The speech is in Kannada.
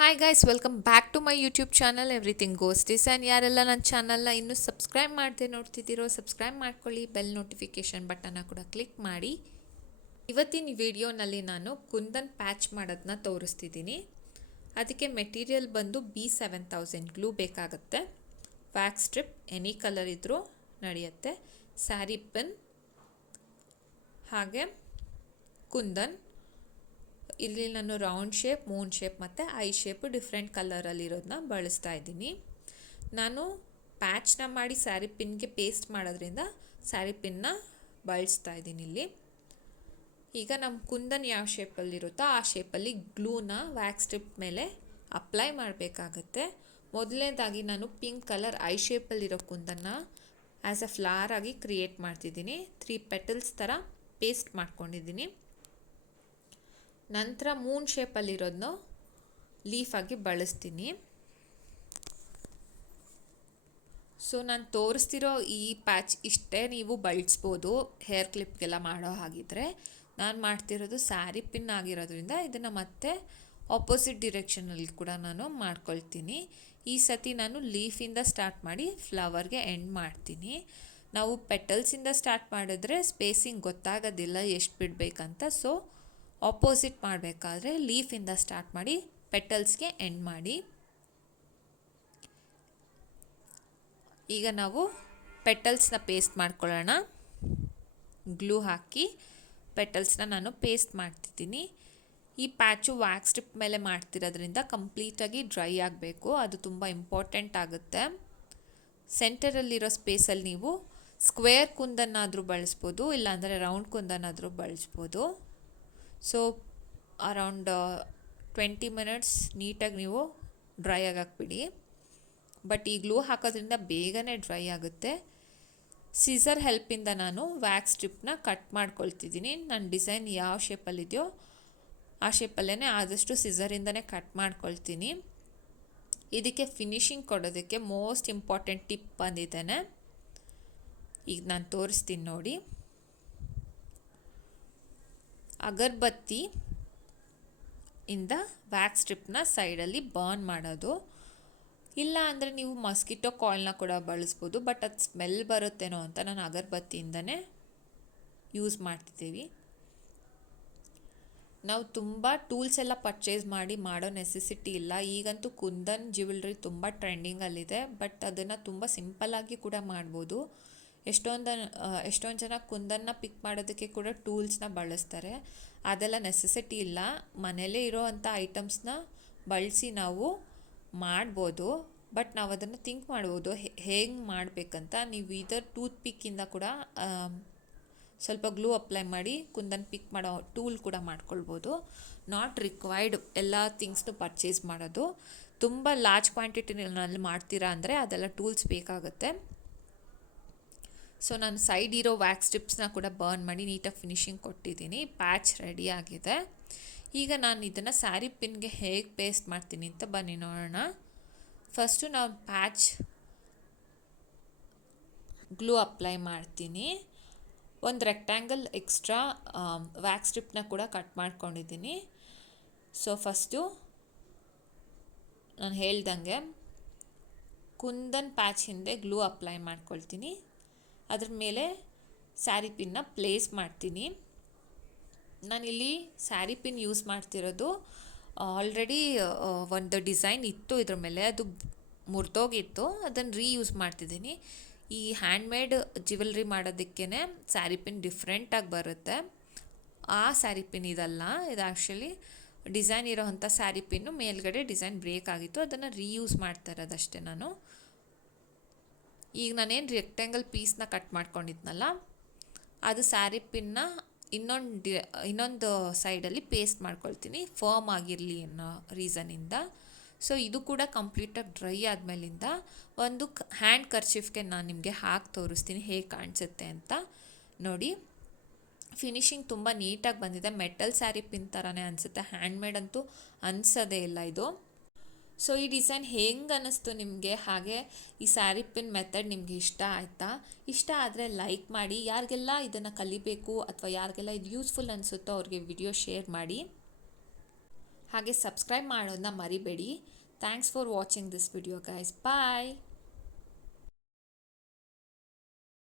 Hi guys, welcome back to my YouTube channel everything goes design. ಯಾರೆಲ್ಲ ನನ್ನ ಚಾನಲ್ನ ಇನ್ನೂ ಸಬ್ಸ್ಕ್ರೈಬ್ ಮಾಡದೆ ನೋಡ್ತಿದ್ದೀರೋ ಸಬ್ಸ್ಕ್ರೈಬ್ ಮಾಡ್ಕೊಳ್ಳಿ. ಬೆಲ್ ನೋಟಿಫಿಕೇಷನ್ ಬಟನ್ನ ಕೂಡ ಕ್ಲಿಕ್ ಮಾಡಿ. ಇವತ್ತಿನ ವಿಡಿಯೋನಲ್ಲಿ ನಾನು ಕುಂದನ್ ಪ್ಯಾಚ್ ಮಾಡೋದನ್ನ ತೋರಿಸ್ತಿದ್ದೀನಿ. ಅದಕ್ಕೆ ಮೆಟೀರಿಯಲ್ ಬಂದು B7000 ಗ್ಲೂ ಬೇಕಾಗುತ್ತೆ. ವ್ಯಾಕ್ಸ್ ಸ್ಟ್ರಿಪ್ ಎನಿ ಕಲರ್ ಇದ್ದರೂ ನಡೆಯುತ್ತೆ. ಸ್ಯಾರಿ ಪಿನ್, ಹಾಗೆ ಕುಂದನ್. ಇಲ್ಲಿ ನಾನು ರೌಂಡ್ ಶೇಪ್, ಮೂನ್ ಶೇಪ್ ಮತ್ತು ಐ ಶೇಪ್ ಡಿಫ್ರೆಂಟ್ ಕಲರಲ್ಲಿರೋದನ್ನ ಬಳಸ್ತಾ ಇದ್ದೀನಿ. ನಾನು ಪ್ಯಾಚ್ನ ಮಾಡಿ ಸ್ಯಾರಿ ಪಿನ್ಗೆ ಪೇಸ್ಟ್ ಮಾಡೋದ್ರಿಂದ ಸ್ಯಾರಿ ಪಿನ್ನ ಬಳಸ್ತಾ ಇದ್ದೀನಿ ಇಲ್ಲಿ. ಈಗ ನಮ್ಮ ಕುಂದನ್ ಯಾವ ಶೇಪಲ್ಲಿರುತ್ತೋ ಆ ಶೇಪಲ್ಲಿ ಗ್ಲೂನ ವ್ಯಾಕ್ಸ್ ಸ್ಟ್ರಿಪ್ ಮೇಲೆ ಅಪ್ಲೈ ಮಾಡಬೇಕಾಗತ್ತೆ. ಮೊದಲನೇದಾಗಿ ನಾನು ಪಿಂಕ್ ಕಲರ್ ಐ ಶೇಪಲ್ಲಿರೋ ಕುಂದನ್ನ ಆ್ಯಸ್ ಅ ಫ್ಲವರ್ ಆಗಿ ಕ್ರಿಯೇಟ್ ಮಾಡ್ತಿದ್ದೀನಿ. 3 ಪೆಟಲ್ಸ್ ಥರ ಪೇಸ್ಟ್ ಮಾಡ್ಕೊಂಡಿದ್ದೀನಿ. ನಂತರ ಮೂನ್ ಶೇಪಲ್ಲಿರೋದನ್ನು ಲೀಫಾಗಿ ಬಳಸ್ತೀನಿ. ಸೊ ನಾನು ತೋರಿಸ್ತಿರೋ ಈ ಪ್ಯಾಚ್ ಇಷ್ಟೇ ನೀವು ಬಳಸ್ಬೋದು ಹೇರ್ ಕ್ಲಿಪ್ಗೆಲ್ಲ ಮಾಡೋ ಹಾಗಿದ್ರೆ. ನಾನು ಮಾಡ್ತಿರೋದು ಸ್ಯಾರಿ ಪಿನ್ ಆಗಿರೋದ್ರಿಂದ ಇದನ್ನು ಮತ್ತೆ ಆಪೋಸಿಟ್ ಡಿರೆಕ್ಷನಲ್ಲಿ ಕೂಡ ನಾನು ಮಾಡ್ಕೊಳ್ತೀನಿ. ಈ ಸತಿ ನಾನು ಲೀಫಿಂದ ಸ್ಟಾರ್ಟ್ ಮಾಡಿ ಫ್ಲವರ್ಗೆ ಎಂಡ್ ಮಾಡ್ತೀನಿ. ನಾವು ಪೆಟಲ್ಸಿಂದ ಸ್ಟಾರ್ಟ್ ಮಾಡಿದ್ರೆ ಸ್ಪೇಸಿಂಗ್ ಗೊತ್ತಾಗೋದಿಲ್ಲ ಎಷ್ಟು ಬಿಡಬೇಕಂತ. ಸೊ ಆಪೋಸಿಟ್ ಮಾಡಬೇಕಾದ್ರೆ ಲೀಫಿಂದ ಸ್ಟಾರ್ಟ್ ಮಾಡಿ ಪೆಟಲ್ಸ್ಗೆ ಎಂಡ್ ಮಾಡಿ. ಈಗ ನಾವು ಪೆಟಲ್ಸ್ನ ಪೇಸ್ಟ್ ಮಾಡ್ಕೊಳ್ಳೋಣ. ಗ್ಲೂ ಹಾಕಿ ಪೆಟಲ್ಸ್ನ ನಾನು ಪೇಸ್ಟ್ ಮಾಡ್ತಿದ್ದೀನಿ. ಈ ಪ್ಯಾಚು ವ್ಯಾಕ್ಸ್ ಸ್ಟ್ರಿಪ್ ಮೇಲೆ ಮಾಡ್ತಿರೋದ್ರಿಂದ ಕಂಪ್ಲೀಟಾಗಿ ಡ್ರೈ ಆಗಬೇಕು, ಅದು ತುಂಬ ಇಂಪಾರ್ಟೆಂಟ್ ಆಗುತ್ತೆ. ಸೆಂಟರಲ್ಲಿರೋ ಸ್ಪೇಸಲ್ಲಿ ನೀವು ಸ್ಕ್ವೇರ್ ಕುಂದನ್ನಾದರೂ ಬಳಸ್ಬೋದು, ಇಲ್ಲಾಂದರೆ ರೌಂಡ್ ಕುಂದನ್ನಾದರೂ ಬಳಸ್ಬೋದು. ಸೊ ಅರೌಂಡ್ 20 ಮಿನಿಟ್ಸ್ ನೀಟಾಗಿ ನೀವು ಡ್ರೈ ಆಗಕ್ಕೆ ಬಟ್ ಈ ಗ್ಲೂ ಹಾಕೋದ್ರಿಂದ ಬೇಗನೆ ಡ್ರೈ ಆಗುತ್ತೆ. ಸಿಸರ್ ಹೆಲ್ಪಿಂದ ನಾನು ವ್ಯಾಕ್ಸ್ ಸ್ಟ್ರಿಪ್ನ ಕಟ್ ಮಾಡ್ಕೊಳ್ತಿದ್ದೀನಿ. ನನ್ನ ಡಿಸೈನ್ ಯಾವ ಶೇಪಲ್ಲಿದೆಯೋ ಆ ಶೇಪಲ್ಲೇ ಆದಷ್ಟು ಸಿಸರಿಂದನೇ ಕಟ್ ಮಾಡ್ಕೊಳ್ತೀನಿ. ಇದಕ್ಕೆ ಫಿನಿಶಿಂಗ್ ಕೊಡೋದಕ್ಕೆ ಮೋಸ್ಟ್ ಇಂಪಾರ್ಟೆಂಟ್ ಟಿಪ್ ಬಂದಿದ್ದೇನೆ, ಈಗ ನಾನು ತೋರಿಸ್ತೀನಿ ನೋಡಿ. ಅಗರಬತ್ತಿ ಇಂದ ವ್ಯಾಕ್ಸ್ ಸ್ಟ್ರಿಪ್ನ ಸೈಡಲ್ಲಿ ಬರ್ನ್ ಮಾಡೋದು. ಇಲ್ಲ ಅಂದರೆ ನೀವು ಮಸ್ಕಿಟೋ ಕಾಯಿಲ್ನ ಕೂಡ ಬಳಸ್ಬೋದು, ಬಟ್ ಅದು ಸ್ಮೆಲ್ ಬರುತ್ತೇನೋ ಅಂತ ನಾನು ಅಗರಬತ್ತಿಯಿಂದನೇ ಯೂಸ್ ಮಾಡ್ತಿದ್ದೀವಿ. ನಾವು ತುಂಬ ಟೂಲ್ಸ್ ಎಲ್ಲ ಪರ್ಚೇಸ್ ಮಾಡಿ ಮಾಡೋ ನೆಸೆಸಿಟಿ ಇಲ್ಲ. ಈಗಂತೂ ಕುಂದನ್ ಜ್ಯುವೆಲ್ರಿ ತುಂಬ ಟ್ರೆಂಡಿಂಗಲ್ಲಿದೆ, ಬಟ್ ಅದನ್ನು ತುಂಬ ಸಿಂಪಲ್ಲಾಗಿ ಕೂಡ ಮಾಡ್ಬೋದು. ಎಷ್ಟೊಂದು ಜನ ಕುಂದನ್ನ ಪಿಕ್ ಮಾಡೋದಕ್ಕೆ ಕೂಡ ಟೂಲ್ಸ್ನ ಬಳಸ್ತಾರೆ. ಅದೆಲ್ಲ ನೆಸೆಸಿಟಿ ಇಲ್ಲ. ಮನೆಯಲ್ಲೇ ಇರೋವಂಥ ಐಟಮ್ಸ್ನ ಬಳಸಿ ನಾವು ಮಾಡ್ಬೋದು, ಬಟ್ ನಾವು ಅದನ್ನು ಥಿಂಕ್ ಮಾಡ್ಬೋದು ಹೇಗೆ ಮಾಡಬೇಕಂತ. ನೀವು ಇದರ ಟೂತ್ ಪಿಕ್ಕಿಂದ ಕೂಡ ಸ್ವಲ್ಪ ಗ್ಲೂ ಅಪ್ಲೈ ಮಾಡಿ ಕುಂದನ್ ಪಿಕ್ ಮಾಡೋ ಟೂಲ್ ಕೂಡ ಮಾಡ್ಕೊಳ್ಬೋದು. ನಾಟ್ ರಿಕ್ವೈರ್ಡ್ ಎಲ್ಲ ಥಿಂಗ್ಸ್ನು ಪರ್ಚೇಸ್ ಮಾಡೋದು. ತುಂಬ ಲಾರ್ಜ್ ಕ್ವಾಂಟಿಟಿನಲ್ಲಿ ಮಾಡ್ತೀರಾ ಅಂದರೆ ಅದೆಲ್ಲ ಟೂಲ್ಸ್ ಬೇಕಾಗುತ್ತೆ. ಸೊ ನಾನು ಸೈಡ್ ಇರೋ ವ್ಯಾಕ್ಸ್ ಸ್ಟ್ರಿಪ್ಸ್ನ ಕೂಡ ಬರ್ನ್ ಮಾಡಿ ನೀಟಾಗಿ ಫಿನಿಶಿಂಗ್ ಕೊಟ್ಟಿದ್ದೀನಿ. ಪ್ಯಾಚ್ ರೆಡಿ ಆಗಿದೆ. ಈಗ ನಾನು ಇದನ್ನು ಸ್ಯಾರಿ ಪಿನ್ಗೆ ಹೇಗೆ ಪೇಸ್ಟ್ ಮಾಡ್ತೀನಿ ಅಂತ ಬನ್ನಿ ನೋಡೋಣ. ಫಸ್ಟು ನಾನು ಪ್ಯಾಚ್ ಗ್ಲೂ ಅಪ್ಲೈ ಮಾಡ್ತೀನಿ. ಒಂದು ರೆಕ್ಟ್ಯಾಂಗಲ್ ಎಕ್ಸ್ಟ್ರಾ ವ್ಯಾಕ್ಸ್ ಸ್ಟ್ರಿಪ್ನ ಕೂಡ ಕಟ್ ಮಾಡ್ಕೊಂಡಿದ್ದೀನಿ. ಸೊ ಫಸ್ಟು ನಾನು ಹೇಳ್ದಂಗೆ ಕುಂದನ್ ಪ್ಯಾಚ್ ಹಿಂದೆ ಗ್ಲೂ ಅಪ್ಲೈ ಮಾಡ್ಕೊಳ್ತೀನಿ. ಅದ್ರ ಮೇಲೆ ಸ್ಯಾರಿ ಪಿನ್ನ ಪ್ಲೇಸ್ ಮಾಡ್ತೀನಿ. ನಾನಿಲ್ಲಿ ಸ್ಯಾರಿ ಪಿನ್ ಯೂಸ್ ಮಾಡ್ತಿರೋದು ಆಲ್ರೆಡಿ ಒಂದು ಡಿಸೈನ್ ಇತ್ತು ಇದ್ರ ಮೇಲೆ, ಅದು ಮುರಿದೋಗಿತ್ತು, ಅದನ್ನು ರೀಯೂಸ್ ಮಾಡ್ತಿದ್ದೀನಿ. ಈ ಹ್ಯಾಂಡ್ಮೇಡ್ ಜ್ಯುವೆಲ್ರಿ ಮಾಡೋದಕ್ಕೇ ಸ್ಯಾರಿ ಪಿನ್ ಡಿಫ್ರೆಂಟಾಗಿ ಬರುತ್ತೆ. ಆ ಸ್ಯಾರಿ ಪಿನ್ ಇದಲ್ಲ, ಇದು ಆ್ಯಕ್ಚುಲಿ ಡಿಸೈನ್ ಇರೋವಂಥ ಸ್ಯಾರಿ ಪಿನ್ನು. ಮೇಲ್ಗಡೆ ಡಿಸೈನ್ ಬ್ರೇಕ್ ಆಗಿತ್ತು, ಅದನ್ನು ರೀಯೂಸ್ ಮಾಡ್ತಾ ಇರೋದಷ್ಟೇ ನಾನು. ಈಗ ನಾನೇನು ರೆಕ್ಟ್ಯಾಂಗಲ್ ಪೀಸ್ನ ಕಟ್ ಮಾಡ್ಕೊಂಡಿದ್ನಲ್ಲ, ಅದು ಸ್ಯಾರಿ ಪಿನ್ನ ಇನ್ನೊಂದು ಸೈಡಲ್ಲಿ ಪೇಸ್ಟ್ ಮಾಡ್ಕೊಳ್ತೀನಿ, ಫರ್ಮ್ ಆಗಿರಲಿ ಅನ್ನೋ ರೀಸನಿಂದ. ಸೊ ಇದು ಕೂಡ ಕಂಪ್ಲೀಟಾಗಿ ಡ್ರೈ ಆದಮೇಲಿಂದ ಒಂದು ಹ್ಯಾಂಡ್ ಕರ್ಚಿಫ್ಗೆ ನಾನು ನಿಮಗೆ ಹಾಕಿ ತೋರಿಸ್ತೀನಿ ಹೇಗೆ ಕಾಣಿಸುತ್ತೆ ಅಂತ ನೋಡಿ. ಫಿನಿಶಿಂಗ್ ತುಂಬ ನೀಟಾಗಿ ಬಂದಿದೆ. ಮೆಟಲ್ ಸ್ಯಾರಿ ಪಿನ್ ಥರನೇ ಅನಿಸುತ್ತೆ, ಹ್ಯಾಂಡ್ಮೇಡ್ ಅಂತೂ ಅನಿಸೋದೇ ಇಲ್ಲ ಇದು. ಸೊ ಈ ಡಿಸೈನ್ ಹೆಂಗೆ ಅನ್ನಿಸ್ತು ನಿಮಗೆ, ಹಾಗೆ ಈ ಸ್ಯಾರಿ ಪಿನ್ ಮೆಥಡ್ ನಿಮಗೆ ಇಷ್ಟ ಆಯಿತಾ? ಇಷ್ಟ ಆದರೆ ಲೈಕ್ ಮಾಡಿ. ಯಾರಿಗೆಲ್ಲ ಇದನ್ನು ಕಲಿಬೇಕು ಅಥವಾ ಯಾರಿಗೆಲ್ಲ ಇದು ಯೂಸ್ಫುಲ್ ಅನಿಸುತ್ತೋ ಅವ್ರಿಗೆ ವಿಡಿಯೋ ಶೇರ್ ಮಾಡಿ. ಹಾಗೆ ಸಬ್ಸ್ಕ್ರೈಬ್ ಮಾಡೋದನ್ನ ಮರಿಬೇಡಿ. Thanks for watching this video guys. Bye.